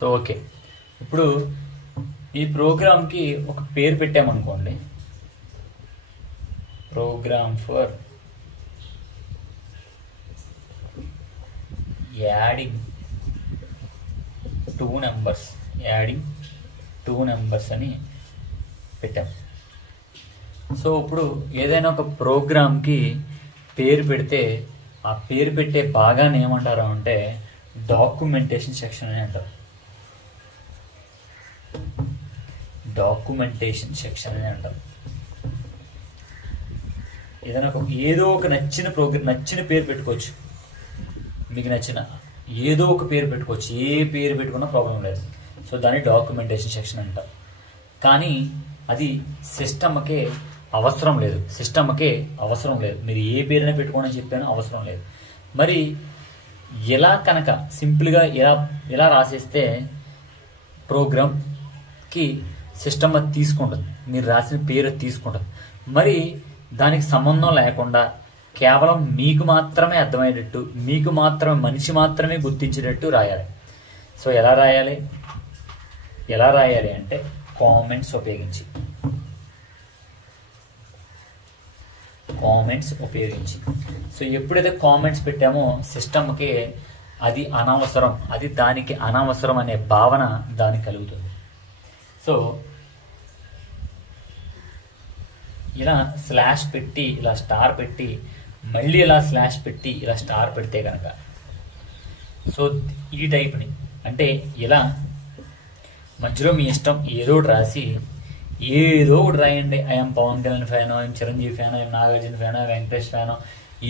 So okay, ఇప్పుడు ఈ ప్రోగ్రామ్కి ఒక పేరు పెట్టామనుకోండి, program for adding two numbers అని పెట్టాం. సో ఇప్పుడు ఏదైనా ఒక ప్రోగ్రామ్కి పేరు పెడితే ఆ పేరు పెట్టే భాగాన్ని ఏమంటారు అంటే డాక్యుమెంటేషన్ సెక్షన్ అని అంటారు. డాక్యుమెంటేషన్ సెక్షన్ అని అంటారు. ఏదైనా ఏదో ఒక నచ్చిన నచ్చిన పేరు పెట్టుకోవచ్చు, మీకు నచ్చిన ఏదో ఒక పేరు పెట్టుకోవచ్చు, ఏ పేరు పెట్టుకున్నా ప్రాబ్లం లేదు. సో దాన్ని డాక్యుమెంటేషన్ సెక్షన్ అంటారు. కానీ అది సిస్టమ్కే అవసరం లేదు. మీరు ఏ పేరునే పెట్టుకోమని చెప్పానో అవసరం లేదు. మరి ఎలా కనుక సింపుల్గా ఎలా రాసేస్తే ప్రోగ్రామ్కి సిస్టమ్ అది తీసుకుంటుంది, మీరు రాసిన పేరు తీసుకుంటుంది. మరి దానికి సంబంధం లేకుండా కేవలం మీకు మాత్రమే అర్థమయ్యేటట్టు, మీకు మాత్రమే మనిషి మాత్రమే గుర్తించేటట్టు రాయాలి. సో ఎలా రాయాలి అంటే కామెంట్స్ ఉపయోగించి. సో ఎప్పుడైతే కామెంట్స్ పెట్టామో సిస్టమ్కి అది అనవసరం, అది దానికి అనవసరం అనే భావన దానికి కలుగుతుంది. సో ఇలా స్లాష్ పెట్టి, ఇలా స్టార్ పెట్టి, మళ్ళీ ఇలా స్లాష్ పెట్టి, ఇలా స్టార్ పెడితే కనుక, సో ఈ టైప్ని అంటే ఇలా మధ్యలో మీ ఇష్టం ఏదో ఒకటి రాసి, ఏదో ఒకటి రాయండి. ఐఎమ్ పవన్ కళ్యాణ్ ఫ్యానో, ఐఎమ్ చిరంజీవి ఫ్యానో, ఐఎమ్ నాగార్జున ఫ్యానో, వెంకటేష్ ఫ్యానో,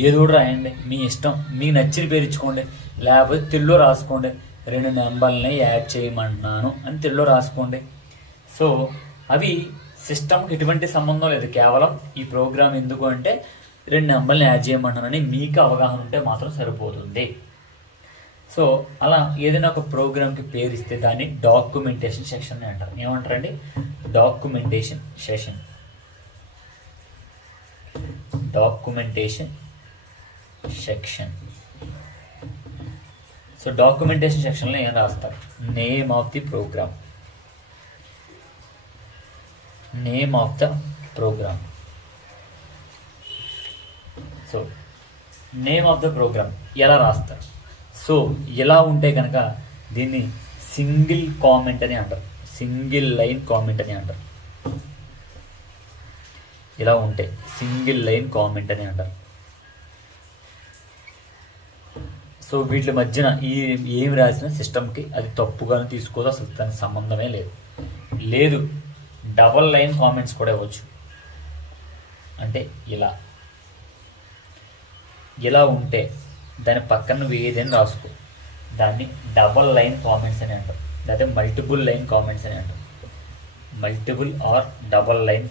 ఏదో ఒకటి రాయండి. మీ ఇష్టం, మీకు నచ్చిన పేరు ఇచ్చుకోండి. లేకపోతే తెలుగులో రాసుకోండి, 2 నెంబర్లని యాడ్ చేయమంటున్నాను అని తెలుగులో రాసుకోండి. సో అవి సిస్టమ్కి ఎటువంటి సంబంధం లేదు. కేవలం ఈ ప్రోగ్రామ్ ఎందుకు అంటే 2 నెంబర్ని యాడ్ చేయమంటున్నానని మీకు అవగాహన ఉంటే మాత్రం సరిపోతుంది. సో అలా ఏదైనా ఒక ప్రోగ్రామ్కి పేరు ఇస్తే దాన్ని డాక్యుమెంటేషన్ సెక్షన్ అని అంటారు. ఏమంటారండి? Documentation section. సో డాక్యుమెంటేషన్ సెక్షన్లో ఏం రాస్తారు? Name of the program. So name of the program ఎలా రాస్తారు? సో ఎలా ఉంటే కనుక దీన్ని సింగిల్ కామెంట్ అని అంటారు, సింగిల్ లైన్ కామెంట్ అని అంటారు. ఇలా ఉంటే సింగిల్ లైన్ కామెంట్ అని అంటారు. సో వీటి మధ్యన ఏమి రాసిన సిస్టమ్కి అది తప్పుగానే తీసుకోదు, అసలు దానికి సంబంధమే లేదు. డబల్ లైన్ కామెంట్స్ కూడా ఇవ్వచ్చు. అంటే ఇలా ఉంటే దాని పక్కన నువ్వు ఏదైనా రాసుకో, దాన్ని డబల్ లైన్ కామెంట్స్ అని అంటారు. లేదా మల్టిపుల్ లైన్ కామెంట్స్ అని అంటారు. Multiple or double line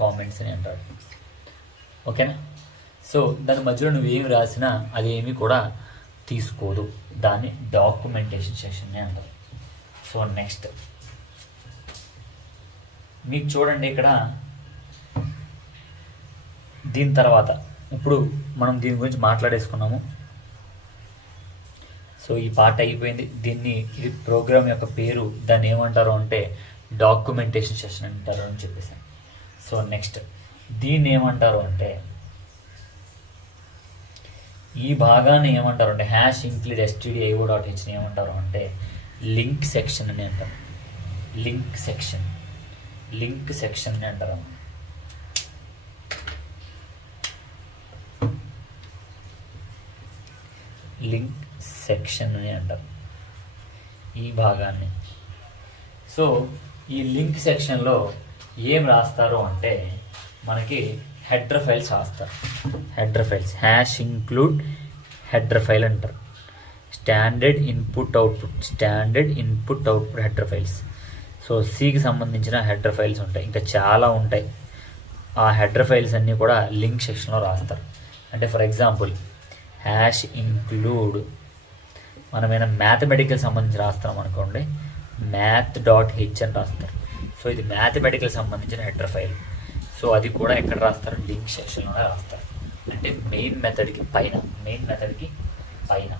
comments అని అంటారు. ఓకేనా? సో దాని మధ్యలో నువ్వేమి రాసినా అదేమీ కూడా తీసుకోదు. దాన్ని డాక్యుమెంటేషన్ సెక్షన్ అంటారు. సో నెక్స్ట్ మీకు చూడండి, ఇక్కడ దీని తర్వాత ఇప్పుడు మనం దీని గురించి మాట్లాడేసుకున్నాము. సో ఈ పార్ట్ అయిపోయింది. ఇది ప్రోగ్రామ్ యొక్క పేరు, దాన్ని ఏమంటారు అంటే డాక్యుమెంటేషన్ సెక్షన్ అంటారు అని చెప్పేసాను. సో నెక్స్ట్ దీన్ని ఏమంటారు అంటే, ఈ భాగాన్ని ఏమంటారు అంటే #include_stdio.h ఏమంటారు అంటే లింక్ సెక్షన్ అని అంటారు. లింక్ సెక్షన్ అని అంటారు. లింక్ సెక్షన్ అని అంటారు ఈ భాగాన్ని. సో ఈ లింక్ సెక్షన్లో ఏం రాస్తారు అంటే మనకి హెడర్ ఫైల్స్ రాస్తారు. #include హెడర్ ఫైల్ అంటారు. Standard input output header files. So సికి సంబంధించిన హెడర్ ఫైల్స్ ఉంటాయి, ఇంకా చాలా ఉంటాయి. ఆ హెడర్ ఫైల్స్ అన్నీ కూడా లింక్ సెక్షన్లో రాస్తారు. అంటే ఫర్ ఎగ్జాంపుల్ #include మనమైనా మ్యాథమెటికల్ సంబంధించి రాస్తాం అనుకోండి, math.h అని రాస్తారు. సో ఇది మ్యాథమెటికల్ సంబంధించిన హెడర్ ఫైల్. సో అది కూడా ఎక్కడ రాస్తారు? లింక్ సెక్షన్లోనే రాస్తారు. అంటే మెయిన్ మెథడ్కి పైన.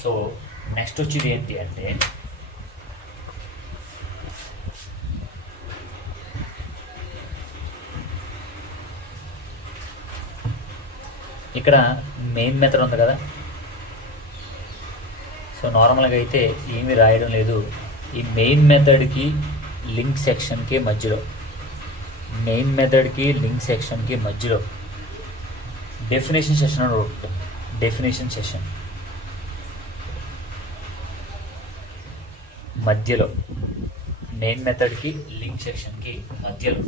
సో నెక్స్ట్ వచ్చేది ఏంటి అంటే ఇక్కడ మెయిన్ మెథడ్ ఉంది కదా. సో నార్మల్గా అయితే ఏమీ రాయడం లేదు. ఈ మెయిన్ మెథడ్కి లింక్ సెక్షన్కి మధ్యలో డెఫినేషన్ సెషన్ అని ఉంటుంది. డెఫినేషన్ సెషన్ మధ్యలో మెయిన్ మెథడ్కి లింక్ సెక్షన్కి మధ్యలో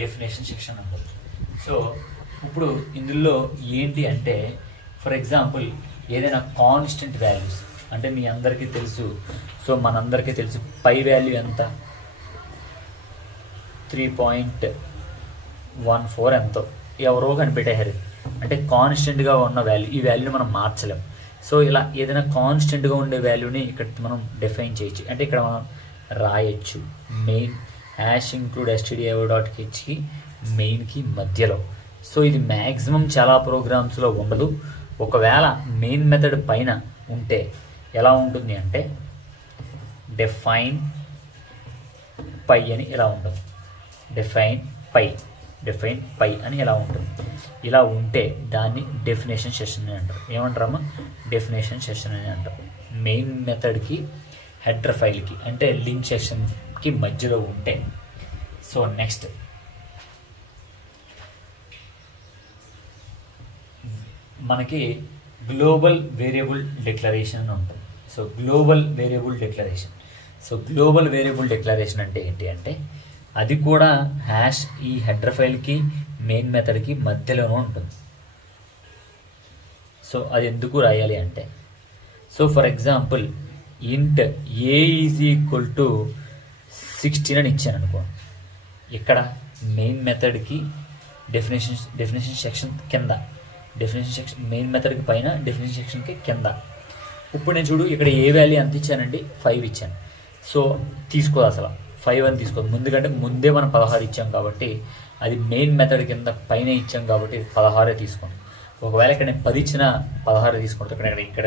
డెఫినేషన్ సెక్షన్ ఉంటుంది. సో ఇప్పుడు ఇందులో ఏంటి అంటే ఫర్ ఎగ్జాంపుల్ ఏదైనా కాన్స్టెంట్ వాల్యూస్ అంటే మీ అందరికీ తెలుసు. సో మనందరికీ తెలుసు పై వాల్యూ ఎంత 3.14 ఎంతో ఎవరో కనిపెట్టేశారు. అంటే కాన్స్టెంట్గా ఉన్న వాల్యూ, ఈ వాల్యూని మనం మార్చలేం. సో ఇలా ఏదైనా కాన్స్టెంట్గా ఉండే వాల్యూని ఇక్కడ మనం డిఫైన్ చేయొచ్చు. అంటే ఇక్కడ మనం రాయొచ్చు మెయిన్ హ్యాష్ ఇంక్లూడ్ stdio.hకి మెయిన్కి మధ్యలో. సో ఇది మ్యాక్సిమం చాలా ప్రోగ్రామ్స్లో ఉండదు. ఒకవేళ మెయిన్ మెథడ్ పైన ఉంటే ఎలా ఉంటుంది అంటే డిఫైన్ పై అని ఇలా ఉంటుంది. డిఫైన్ పై అని ఇలా ఉంటుంది. ఇలా ఉంటే దాన్ని డెఫినేషన్ సెషన్ అని అంటారు. ఏమంటారమ్మా? డెఫినేషన్ సెషన్ అని అంటారు. మెయిన్ మెథడ్కి హెడర్ ఫైల్కి అంటే లింక్ సెషన్కి మధ్యలో ఉంటే. సో నెక్స్ట్ మనకి గ్లోబల్ వేరియబుల్ డిక్లరేషన్ అని ఉంటుంది. సో గ్లోబల్ వేరియబుల్ డిక్లరేషన్ అంటే ఏంటి అంటే అది కూడా హ్యాష్ ఈ హెడర్ ఫైల్కి మెయిన్ మెథడ్కి మధ్యలోనే ఉంటుంది. సో అది ఎందుకు రాయాలి అంటే సో ఫర్ ఎగ్జాంపుల్ ఇంట్ ఏ ఈజ్ ఈక్వల్ టు 16 అని ఇచ్చాను అనుకో. ఇక్కడ మెయిన్ మెథడ్కి డెఫినేషన్ సెక్షన్ కింద, డెఫినేషన్ సెక్షన్ మెయిన్ మెథడ్కి పైన, డెఫినేషన్ సెక్షన్కి కింద. ఇప్పుడు నేను చూడు ఇక్కడ ఏ వాల్యూ ఎంత ఇచ్చానండి? 5 ఇచ్చాను. సో తీసుకోదు, అసలు 5 అని తీసుకోదు. ముందే మనం 16 ఇచ్చాం కాబట్టి అది మెయిన్ మెథడ్ కింద పైన ఇచ్చాం కాబట్టి 16 తీసుకోండి. ఒకవేళ ఇక్కడ నేను 10 ఇచ్చినా 16 తీసుకుంటాను. ఇక్కడ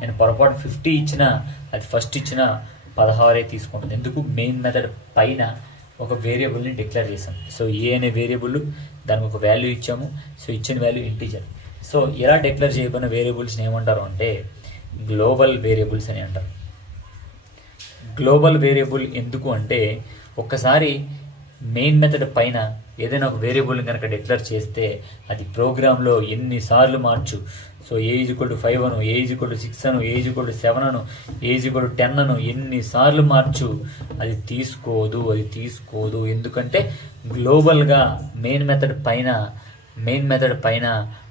నేను పొరపాటు 50 ఇచ్చినా అది ఫస్ట్ ఇచ్చిన 16 తీసుకుంటుంది. ఎందుకు? మెయిన్ మెథడ్ పైన ఒక వేరియబుల్ని డిక్లేర్ చేసాం. సో ఏ అనే వేరియబుల్, దానికి ఒక వాల్యూ ఇచ్చాము. సో ఇచ్చిన వాల్యూ ఇంటీజర్. సో ఇలా డిక్లేర్ చేయబడిన వేరియబుల్స్ని ఏమంటారు అంటే గ్లోబల్ వేరియబుల్స్ అని అంటారు. గ్లోబల్ వేరియబుల్ ఎందుకు అంటే ఒక్కసారి మెయిన్ మెథడ్ పైన ఏదైనా ఒక వేరియబుల్ని కనుక డిక్లేర్ చేస్తే అది ప్రోగ్రాంలో ఎన్నిసార్లు మార్చు. So A is equal to 5 అను, ఏ ఈజ్ ఈక్వల్ టు 6 అను, ఏ ఈజ్ ఈక్వల్ టు 7 అను, ఏ ఈజ్ ఈక్వల్ టు 10 అను, ఎన్నిసార్లు మార్చు అది తీసుకోదు. ఎందుకంటే గ్లోబల్గా మెయిన్ మెథడ్ పైన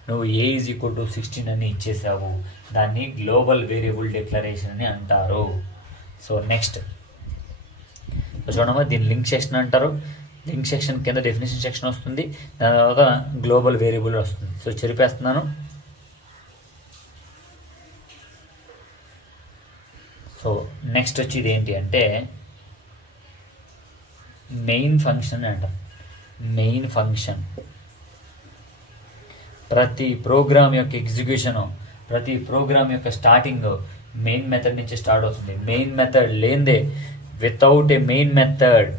నువ్వు ఏ ఈజ్ ఈక్వల్ టు 16 అని ఇచ్చేసావు. దాన్ని గ్లోబల్ వేరియబుల్ డిక్లరేషన్ అని అంటారు. సో నెక్స్ట్ చూడమ్మా, దీన్ని లింక్ సెక్షన్ అంటారు. లింక్ సెక్షన్ కింద డెఫినేషన్ సెక్షన్ వస్తుంది, దాని తర్వాత గ్లోబల్ వేరియబుల్ వస్తుంది. సో చెరిపేస్తున్నాను. సో నెక్స్ట్ వచ్చేది ఏంటి అంటే మెయిన్ ఫంక్షన్ అంటారు. మెయిన్ ఫంక్షన్ ప్రతి ప్రోగ్రామ్ యొక్క ఎగ్జిక్యూషను, ప్రతి ప్రోగ్రామ్ యొక్క స్టార్టింగ్ మెయిన్ మెథడ్ నుంచి స్టార్ట్ అవుతుంది. మెయిన్ మెథడ్ లేదే without a main method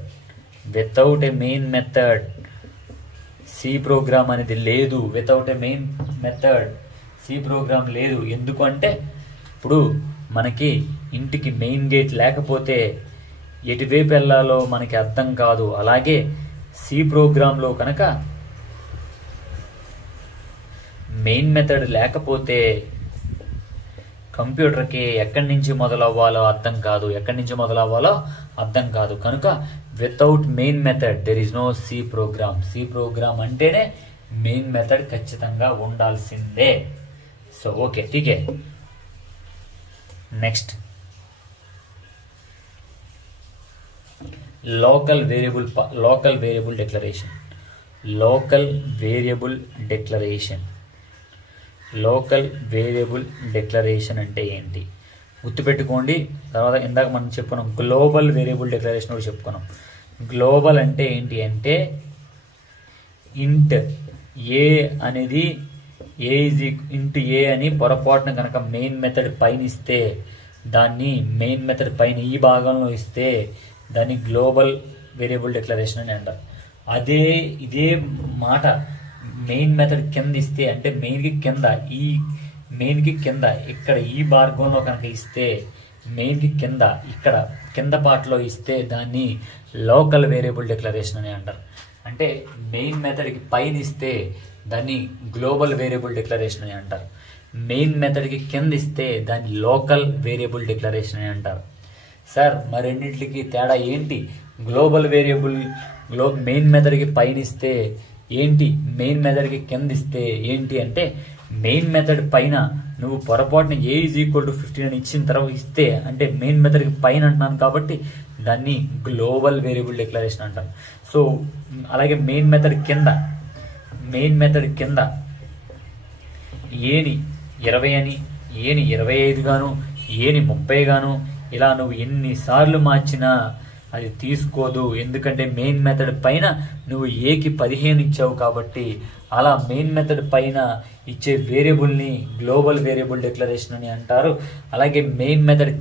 C program అనేది లేదు. Without a main method C program లేదు. ఎందుకు అంటే ఇప్పుడు మనకి ఇంటికి మెయిన్ గేట్ లేకపోతే ఎటువైపు వెళ్ళాలో మనకి అర్థం కాదు. అలాగే సి ప్రోగ్రాంలో కనుక మెయిన్ మెథడ్ లేకపోతే కంప్యూటర్కి ఎక్కడి నుంచి మొదలవ్వాలో అర్థం కాదు. కనుక without main method there is no C program. C program అంటేనే మెయిన్ మెథడ్ ఖచ్చితంగా ఉండాల్సిందే. సో ఓకే, ఠీకే. నెక్స్ట్ లోకల్ వేరియబుల్ డిక్లరేషన్ అంటే ఏంటి గుర్తుపెట్టుకోండి. తర్వాత ఇందాక మనం చెప్పుకున్నాం గ్లోబల్ వేరియబుల్ డిక్లరేషన్ కూడా చెప్పుకున్నాం. గ్లోబల్ అంటే ఏంటి అంటే ఇంట్ ఏ అనేది ఇంట్ ఏ అని పొరపాటున కనుక మెయిన్ మెథడ్ పైన ఇస్తే దాన్ని మెయిన్ మెథడ్ పైన ఈ భాగంలో ఇస్తే దాన్ని గ్లోబల్ వేరియబుల్ డిక్లరేషన్ అని అంటారు. ఇదే మాట మెయిన్ మెథడ్ కింద ఇస్తే, అంటే మెయిన్కి కింద ఇక్కడ ఈ భాగంలో కనుక ఇస్తే, మెయిన్కి కింద ఇక్కడ కింద పార్ట్లో ఇస్తే దాన్ని లోకల్ వేరియబుల్ డిక్లరేషన్ అని అంటారు. అంటే మెయిన్ మెథడ్కి పైన ఇస్తే దాన్ని గ్లోబల్ వేరియబుల్ డిక్లరేషన్ అని అంటారు. మెయిన్ మెథడ్కి కింద ఇస్తే దాన్ని లోకల్ వేరియబుల్ డిక్లరేషన్ అని అంటారు. సార్ మరెన్నింటికి తేడా ఏంటి? గ్లోబల్ వేరియబుల్ మెయిన్ మెథడ్కి పైన ఇస్తే ఏంటి, మెయిన్ మెథడ్కి కింద ఇస్తే ఏంటి అంటే, మెయిన్ మెథడ్ పైన నువ్వు పొరపాటున a = 15 అని ఇచ్చిన తర్వాత ఇస్తే, అంటే మెయిన్ మెథడ్కి పైన అంటున్నాను కాబట్టి దాన్ని గ్లోబల్ వేరియబుల్ డిక్లరేషన్ అంటాను. సో అలాగే మెయిన్ మెథడ్ కింద ఏని 20 అని, ఏని 25 గాను, ఏని 30 గాను, ఇలా నువ్వు ఎన్నిసార్లు మార్చినా అది తీసుకోదు. ఎందుకంటే మెయిన్ మెథడ్ పైన నువ్వు ఏకి 15 ఇచ్చావు కాబట్టి. అలా మెయిన్ మెథడ్ పైన ఇచ్చే వేరియబుల్ని గ్లోబల్ వేరియబుల్ డిక్లరేషన్ అని అంటారు. అలాగే మెయిన్ మెథడ్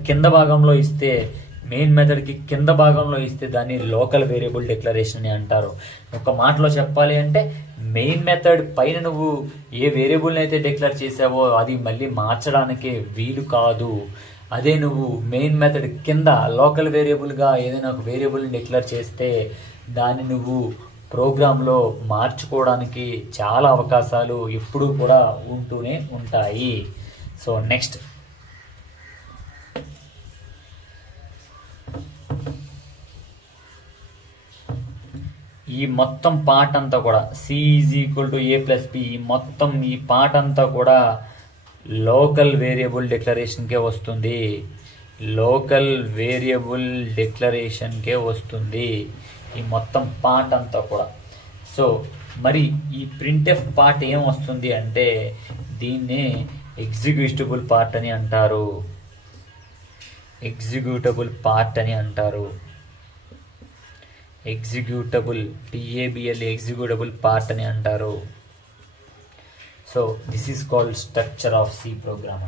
మెథడ్కి కింద భాగంలో ఇస్తే దాన్ని లోకల్ వేరియబుల్ డిక్లరేషన్ అని అంటారు. ఒక మాటలో చెప్పాలి అంటే, మెయిన్ మెథడ్ పైన నువ్వు ఏ వేరియబుల్ని అయితే డిక్లేర్ చేసావో అది మళ్ళీ మార్చడానికి వీలు కాదు. అదే నువ్వు మెయిన్ మెథడ్ కింద లోకల్ వేరియబుల్గా ఏదైనా ఒక వేరియబుల్ని డిక్లేర్ చేస్తే దాన్ని నువ్వు ప్రోగ్రాంలో మార్చుకోవడానికి చాలా అవకాశాలు ఎప్పుడూ కూడా ఉంటూనే ఉంటాయి. సో నెక్స్ట్, ఈ మొత్తం పార్ట్ అంతా కూడా C = a + b, ఈ పార్ట్ అంతా కూడా లోకల్ వేరియబుల్ డిక్లరేషన్కే వస్తుంది. ఈ మొత్తం పార్ట్ అంతా కూడా. సో మరి ఈ ప్రింట్ఎఫ్ పార్ట్ ఏం వస్తుంది అంటే, దీన్నే ఎగ్జిక్యూటబుల్ పార్ట్ అని అంటారు. ఎగ్జిక్యూటబుల్ పార్ట్ అని అంటారు. So this is called structure of C program.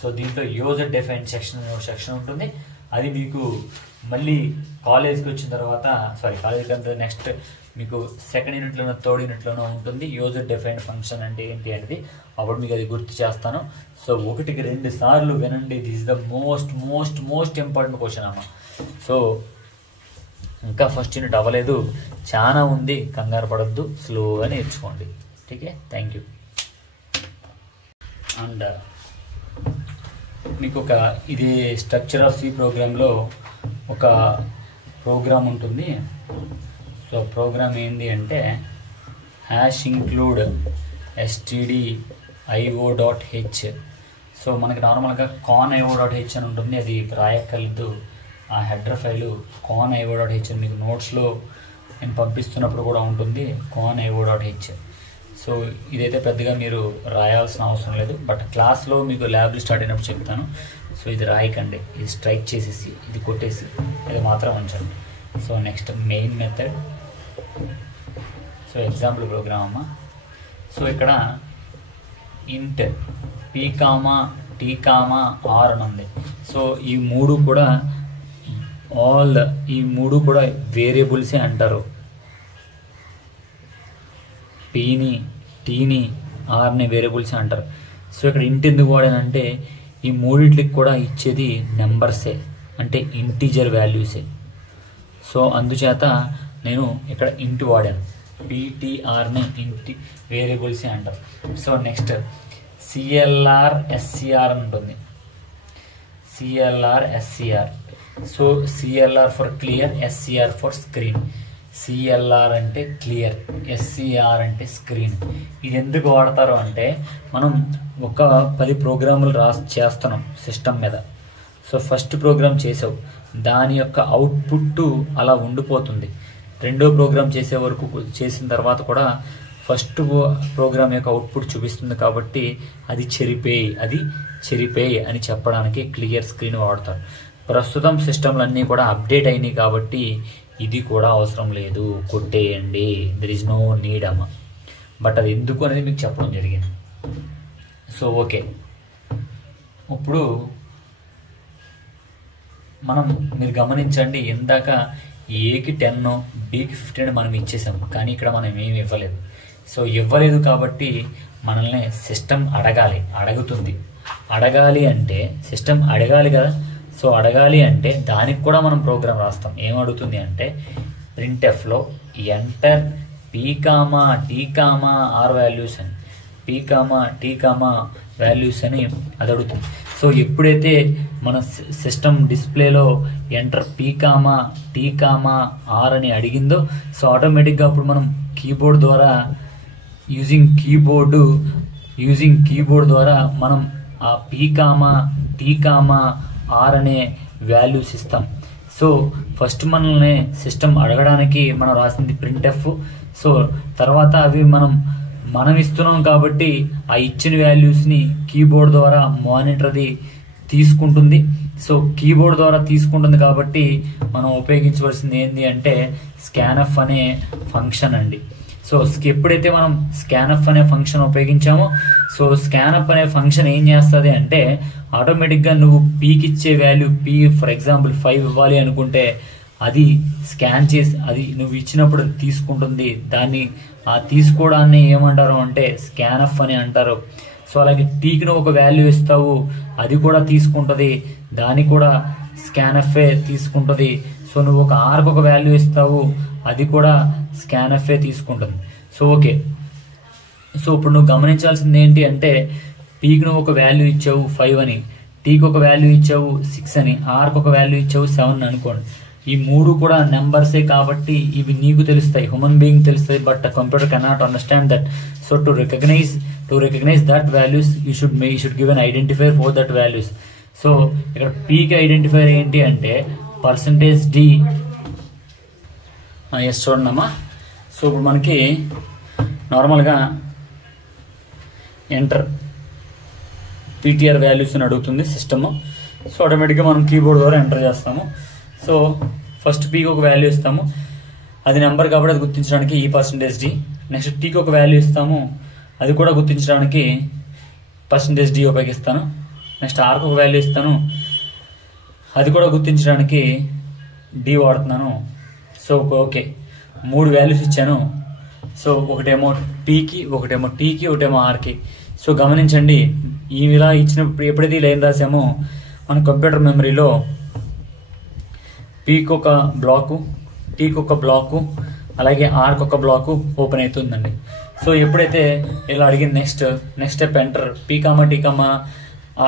So దీంట్లో యూజర్ డిఫైన్డ్ సెక్షన్ ఉంటుంది. అది మీకు మళ్ళీ కాలేజ్కి వచ్చిన తర్వాత, కాలేజ్కి అంటే నెక్స్ట్ మీకు సెకండ్ యూనిట్లోనో థర్డ్ యూనిట్లోనో ఉంటుంది. యూజర్ డిఫైన్డ్ ఫంక్షన్ అంటే ఏంటి అనేది అప్పుడు మీకు అది గుర్తు చేస్తాను. సో 1కి 2 సార్లు వినండి. This is the most important question అమ్మా. సో ఇంకా ఫస్ట్ యూనిట్ అవ్వలేదు, చాలా ఉంది, కంగారు పడద్దు, స్లోగా నేర్చుకోండి. Okay, thank you. అండ్ మీకు ఇది స్ట్రక్చర్ ఆఫ్ సి ప్రోగ్రాంలో ఒక ప్రోగ్రామ్ ఉంటుంది. సో ప్రోగ్రామ్ ఏంటి అంటే #include stdio.h. సో మనకి నార్మల్గా con.io.h అని ఉంటుంది, అది రాయక్కర్లేదు. ఆ హెడర్ ఫైలు con.io.h అని మీకు నోట్స్లో నేను పంపిస్తున్నప్పుడు కూడా ఉంటుంది, con.io.h. సో ఇదైతే పెద్దగా మీరు రాయాల్సిన అవసరం లేదు, బట్ క్లాస్లో మీకు ల్యాబ్లు స్టార్ట్ అయినప్పుడు చెప్తాను. సో ఇది రాయకండి, ఇది స్ట్రైక్ చేసేసి ఇది కొట్టేసి ఇది మాత్రం ఉంచండి. So next main method. So example programme అమ్మ. సో ఇక్కడ ఇంట్ p, t, r అని ఉంది. సో ఈ మూడు కూడా వేరియబుల్సే అంటారు. pని, tని, rని వేరియబుల్సే అంటారు. సో ఇక్కడ ఇంట్ ఎందుకు వాడానంటే, ఈ మూడిట్లకి కూడా ఇచ్చేది నెంబర్సే, అంటే ఇంటీజర్ వాల్యూసే. సో అందుచేత నేను ఇక్కడ ఇంట్ వాడాను. ptrని ఇంటి వేరియబుల్సే అంటారు. సో నెక్స్ట్ clr scr అని ఉంటుంది. clr scr. So clr for clear, scr for screen. clr అంటే క్లియర్, scr అంటే స్క్రీన్. ఇది ఎందుకు వాడతారు అంటే, మనం ఒక 10 ప్రోగ్రాములు చేస్తున్నాం సిస్టమ్ మీద. సో ఫస్ట్ ప్రోగ్రామ్ చేసావు, దాని యొక్క అవుట్పుట్ అలా ఉండిపోతుంది. రెండో ప్రోగ్రామ్ చేసిన తర్వాత కూడా ఫస్ట్ ప్రోగ్రామ్ యొక్క అవుట్పుట్ చూపిస్తుంది. కాబట్టి అది చెరిపేయి అని చెప్పడానికి క్లియర్ స్క్రీన్ వాడతారు. ప్రస్తుతం సిస్టమ్లు అన్నీ కూడా అప్డేట్ అయినాయి కాబట్టి ఇది కూడా అవసరం లేదు, కొట్టేయండి, దెర్ ఇస్ నో నీడ్ అమ్మ. బట్ అది ఎందుకు అనేది మీకు చెప్పడం జరిగింది. సో ఓకే, ఇప్పుడు మీరు గమనించండి, ఇందాక ఏకి 10 బికి 15 మనం ఇచ్చేసాం, కానీ ఇక్కడ మనం ఏమి ఇవ్వలేదు. సో ఇవ్వలేదు కాబట్టి మనల్ని సిస్టమ్ అడుగుతుంది. అడగాలి అంటే సిస్టమ్ అడగాలి కదా. సో అడగాలి అంటే దానికి కూడా మనం ప్రోగ్రామ్ రాస్తాం. ఏం అడుగుతుంది అంటే ప్రింట్ఎఫ్లో enter p, t, r values అని, p, t, వాల్యూస్ అని అది అడుగుతుంది. సో ఎప్పుడైతే మన సిస్టమ్ డిస్ప్లేలో ఎంటర్ p, t, r అని అడిగిందో, సో ఆటోమేటిక్గా అప్పుడు మనం కీబోర్డ్ ద్వారా యూజింగ్ కీబోర్డ్ ద్వారా మనం ఆ p, t, r అనే వాల్యూస్ ఇస్తాం. సో ఫస్ట్ మనల్ని సిస్టమ్ అడగడానికి మనం రాసింది ప్రింట్ఎఫ్. సో తర్వాత అవి మనం ఇస్తున్నాం కాబట్టి ఆ ఇచ్చిన వాల్యూస్ని కీబోర్డ్ ద్వారా మానిటర్ది తీసుకుంటుంది. సో కీబోర్డ్ ద్వారా తీసుకుంటుంది కాబట్టి మనం ఉపయోగించవలసింది ఏంటి అంటే స్కాన్ఎఫ్ అనే ఫంక్షన్ అండి. సో ఎప్పుడైతే మనం స్కాన్ఎఫ్ అనే ఫంక్షన్ ఉపయోగించామో, సో స్కాన్ఎఫ్ అనే ఫంక్షన్ ఏం చేస్తుంది అంటే ఆటోమేటిక్గా నువ్వు పీకి ఇచ్చే వాల్యూ పీ ఫర్ ఎగ్జాంపుల్ 5 ఇవ్వాలి అనుకుంటే అది స్కాన్ చేసి అది నువ్వు ఇచ్చినప్పుడు తీసుకుంటుంది. దాన్ని ఆ తీసుకోవడాన్ని ఏమంటారు అంటే స్కాన్ఎఫ్ అని అంటారు. సో అలాగే టీకి నువ్వు ఒక వాల్యూ ఇస్తావు, అది కూడా తీసుకుంటుంది, దాన్ని కూడా స్కాన్ఎఫ్ఏ తీసుకుంటుంది. సో నువ్వు ఒక ఆర్కి ఒక వాల్యూ ఇస్తావు, అది కూడా స్కాన్ఎఫ్ఏ తీసుకుంటుంది. సో ఓకే, సో ఇప్పుడు నువ్వు గమనించాల్సింది ఏంటి అంటే పీకి నువ్వు ఒక వాల్యూ ఇచ్చావు 5 అని, టీకి ఒక వాల్యూ ఇచ్చావు 6 అని, ఆర్కి ఒక వాల్యూ ఇచ్చావు 7 అనుకోండి. ఈ 3 కూడా నెంబర్సే కాబట్టి ఇవి నీకు తెలుస్తాయి, హ్యూమన్ బీయింగ్ తెలుస్తాయి, but computer cannot understand that. So to recognize that values you should give an identifier for that values. So ఇక్కడ పీకి ఐడెంటిఫైర్ ఏంటి అంటే %d. ఎస్ చూడండమ్మా. సో ఇప్పుడు మనకి నార్మల్గా ఎంటర్ పీటీఆర్ వాల్యూస్ అని అడుగుతుంది సిస్టమ్. సో ఆటోమేటిక్గా మనం కీబోర్డ్ ద్వారా ఎంటర్ చేస్తాము. సో ఫస్ట్ పీకి ఒక వాల్యూ ఇస్తాము, అది నెంబర్ కాబట్టి అది గుర్తించడానికి ఈ %d. నెక్స్ట్ టీకి ఒక వాల్యూ ఇస్తాము, అది కూడా గుర్తించడానికి %d ఉపయోగిస్తాను. నెక్స్ట్ ఆర్కి ఒక వాల్యూ ఇస్తాను, అది కూడా గుర్తించడానికి డి వాడుతున్నాను. సో ఓకే, 3 వాల్యూస్ ఇచ్చాను. సో ఒకటేమో పీకి, ఒకటేమో టీకి, ఒకటేమో ఆర్కి. సో గమనించండి, ఇలా ఇచ్చినప్పుడు ఎప్పుడైతే లైన్ రాసామో మన కంప్యూటర్ మెమరీలో పీకి ఒక బ్లాకు, టీకి ఒక బ్లాకు, అలాగే ఆర్కి ఒక బ్లాకు ఓపెన్ అవుతుందండి. సో ఎప్పుడైతే ఇలా అడిగింది next step enter p, t,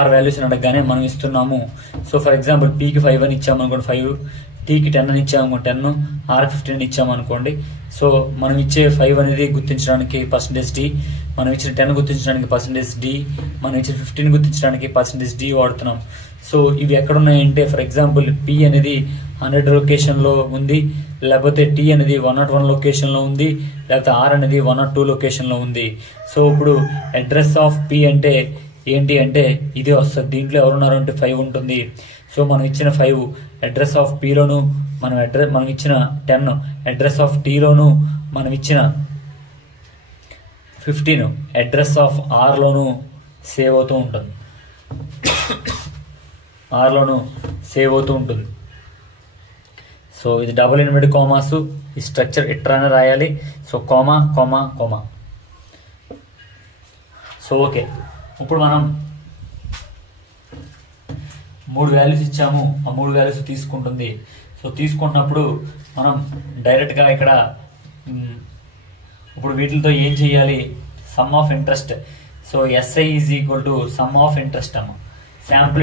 r values అని అడగగానే మనం ఇస్తున్నాము. సో ఫర్ ఎగ్జాంపుల్ పీకి 5 అని ఇచ్చాము అనుకోండి 5, టీకి 10 అని ఇచ్చాము 10, ఆర్కి 15 అని ఇచ్చాము అనుకోండి. సో మనం ఇచ్చే 5 అనేది గుర్తించడానికి %d, మనం ఇచ్చిన 10 గుర్తించడానికి %d, మనం ఇచ్చిన 15 గుర్తించడానికి %d వాడుతున్నాం. సో ఇవి ఎక్కడ ఉన్నాయంటే ఫర్ ఎగ్జాంపుల్ పి అనేది 100 లొకేషన్లో ఉంది, లేకపోతే టీ అనేది 101 లొకేషన్లో ఉంది, లేకపోతే ఆర్ అనేది 102 లొకేషన్లో ఉంది. సో ఇప్పుడు అడ్రస్ ఆఫ్ పి అంటే ఏంటి అంటే ఇదే వస్తుంది. దీంట్లో ఎవరున్నారు అంటే 5 ఉంటుంది. సో మనం ఇచ్చిన 5 అడ్రస్ ఆఫ్ పిలోను, మనం ఇచ్చిన 10 అడ్రస్ ఆఫ్ టీలోను, మనం ఇచ్చిన 15 అడ్రస్ ఆఫ్ ఆర్లోను సేవ్ అవుతూ ఉంటుంది, సో ఇది డబుల్ ఇన్వర్టెడ్ కామాస్, ఈ స్ట్రక్చర్ ఇట్రానే రాయాలి. So comma comma comma. So okay, ఇప్పుడు మనం 3 వాల్యూస్ ఇచ్చాము, ఆ 3 వాల్యూస్ తీసుకుంటుంది. సో తీసుకున్నప్పుడు మనం డైరెక్ట్గా ఇక్కడ ఇప్పుడు వీటితో ఏం చేయాలి, sum of interest. So SI is equal to sum of interest అమ్మ, simple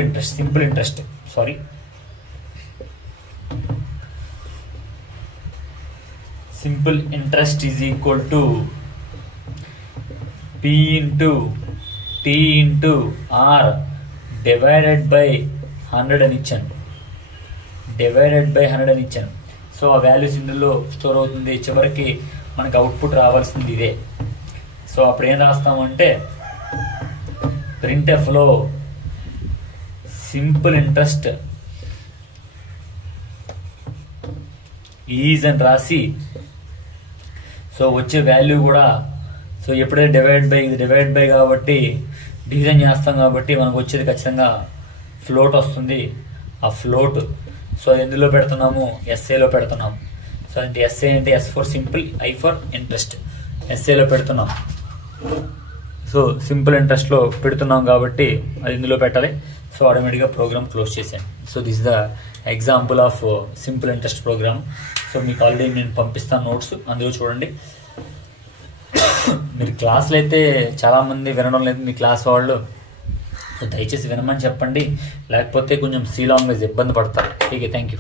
interest is equal to P into T into R divided by 100 అని ఇచ్చాను, సో ఆ వాల్యూస్ ఇందులో స్టోర్ అవుతుంది. చివరికి మనకు అవుట్పుట్ రావాల్సింది ఇదే. సో అప్పుడు ఏం రాస్తామంటే ప్రింట్ఎఫ్లో సింపుల్ ఇంట్రెస్ట్ ఈజ్ అని రాసి, సో వచ్చే వాల్యూ కూడా, సో ఎప్పుడైతే డివైడ్ బై కాబట్టి డిజైన్ చేస్తాం కాబట్టి మనకు వచ్చేది ఖచ్చితంగా ఫ్లోట్ వస్తుంది. ఆ ఫ్లోట్ సో ఎందులో పెడుతున్నాము, ఎస్ఏలో పెడుతున్నాము. సో అంటే ఎస్ఏ అంటే S for simple, I for interest. ఎస్ఏలో పెడుతున్నాం. సో సింపుల్ ఇంట్రెస్ట్లో పెడుతున్నాం కాబట్టి అది ఇందులో పెట్టాలి. సో ఆటోమేటిక్గా ప్రోగ్రామ్ క్లోజ్ చేశాను. So this the example of simple interest program. So మీకు ఆల్రెడీ నేను పంపిస్తాను నోట్స్, అందులో చూడండి. మీరు క్లాసులు అయితే చాలామంది వినడం లేదు మీ క్లాస్ వాళ్ళు. సో దయచేసి వినమని చెప్పండి, లేకపోతే కొంచెం సి లాంగ్వేజ్ ఇబ్బంది పడతారు. Okay, thank you.